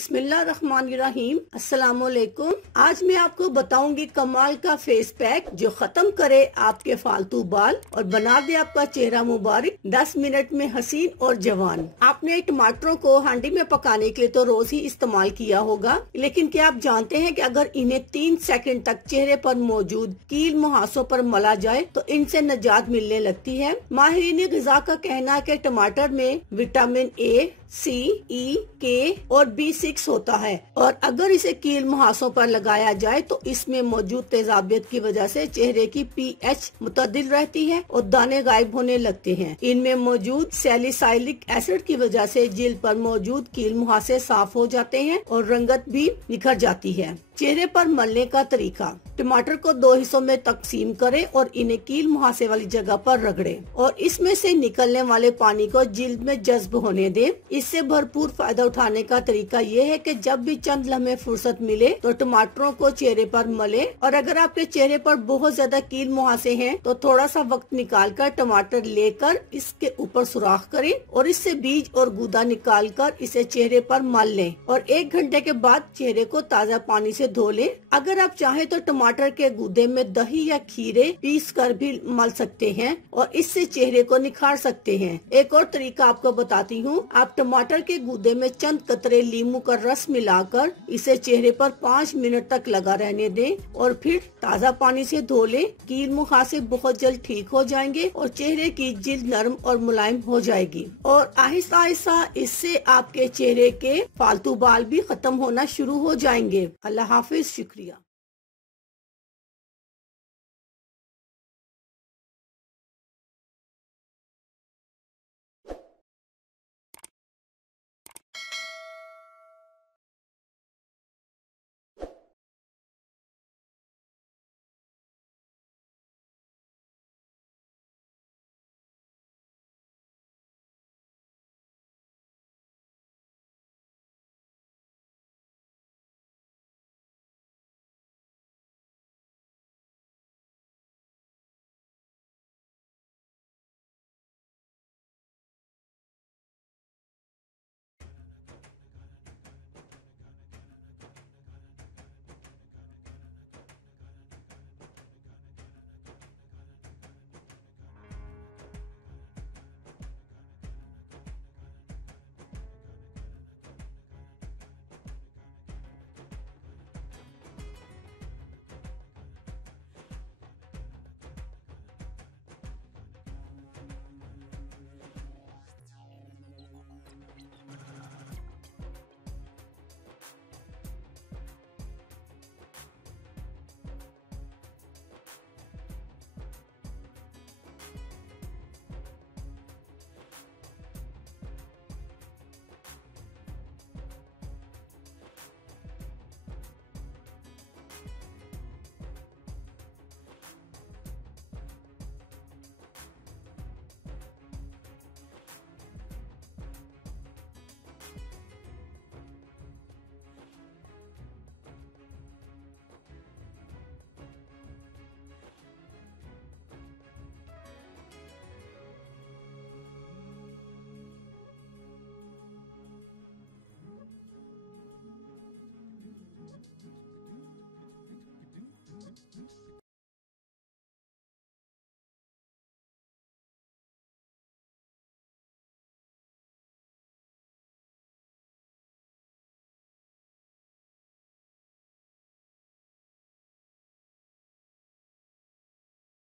बिस्मिल्लाहिर्रहमानिर्रहीम। अस्सलामुअलैकुम। आज मैं आपको बताऊंगी कमाल का फेस पैक जो खत्म करे आपके फालतू बाल और बना दे आपका चेहरा मुबारक 10 मिनट में हसीन और जवान। आपने टमाटरों को हांडी में पकाने के लिए तो रोज ही इस्तेमाल किया होगा, लेकिन क्या आप जानते हैं कि अगर इन्हें 3 सेकंड तक चेहरे पर मौजूद कील मुहासों पर मला जाए तो इनसे निजात मिलने लगती है। माहिरीन ग़िज़ा का कहना है कि टमाटर में विटामिन ए, सी, ई, के और B6 होता है और अगर इसे कील मुहासों पर लगाया जाए तो इसमें मौजूद तेजाबियत की वजह से चेहरे की pH मुतदिल रहती है और दाने गायब होने लगते हैं। इनमें मौजूद सैलिसाइलिक एसिड की वजह से जिल्द पर मौजूद कील मुहासे साफ हो जाते हैं और रंगत भी निखर जाती है। चेहरे पर मलने का तरीका। टमाटर को 2 हिस्सों में तकसीम करें और इन्हें कील मुहासे वाली जगह पर रगड़ें और इसमें से निकलने वाले पानी को जिल्द में जज्ब होने दें। इससे भरपूर फायदा उठाने का तरीका ये है कि जब भी चंद लम्हे फुर्सत मिले तो टमाटरों को चेहरे पर मलें और अगर आपके चेहरे पर बहुत ज्यादा कील मुहासे हैं तो थोड़ा सा वक्त निकाल कर टमाटर लेकर इसके ऊपर सुराख करें और इससे बीज और गूदा निकाल कर इसे चेहरे पर मल लें और 1 घंटे के बाद चेहरे को ताज़ा पानी से धो लें। अगर आप चाहें तो टमाटर के गूदे में दही या खीरे पीस कर भी मल सकते हैं और इससे चेहरे को निखार सकते हैं। एक और तरीका आपको बताती हूँ। आप टमाटर के गूदे में चंद कतरे नींबू का रस मिलाकर इसे चेहरे पर 5 मिनट तक लगा रहने दें और फिर ताज़ा पानी से धो लें। कील मुहासे बहुत जल्द ठीक हो जाएंगे और चेहरे की जिल्द नरम और मुलायम हो जाएगी और आहिस्ता आहिस्ता इससे आपके चेहरे के फालतू बाल भी खत्म होना शुरू हो जाएंगे। अल्लाह हाफिज। शुक्रिया।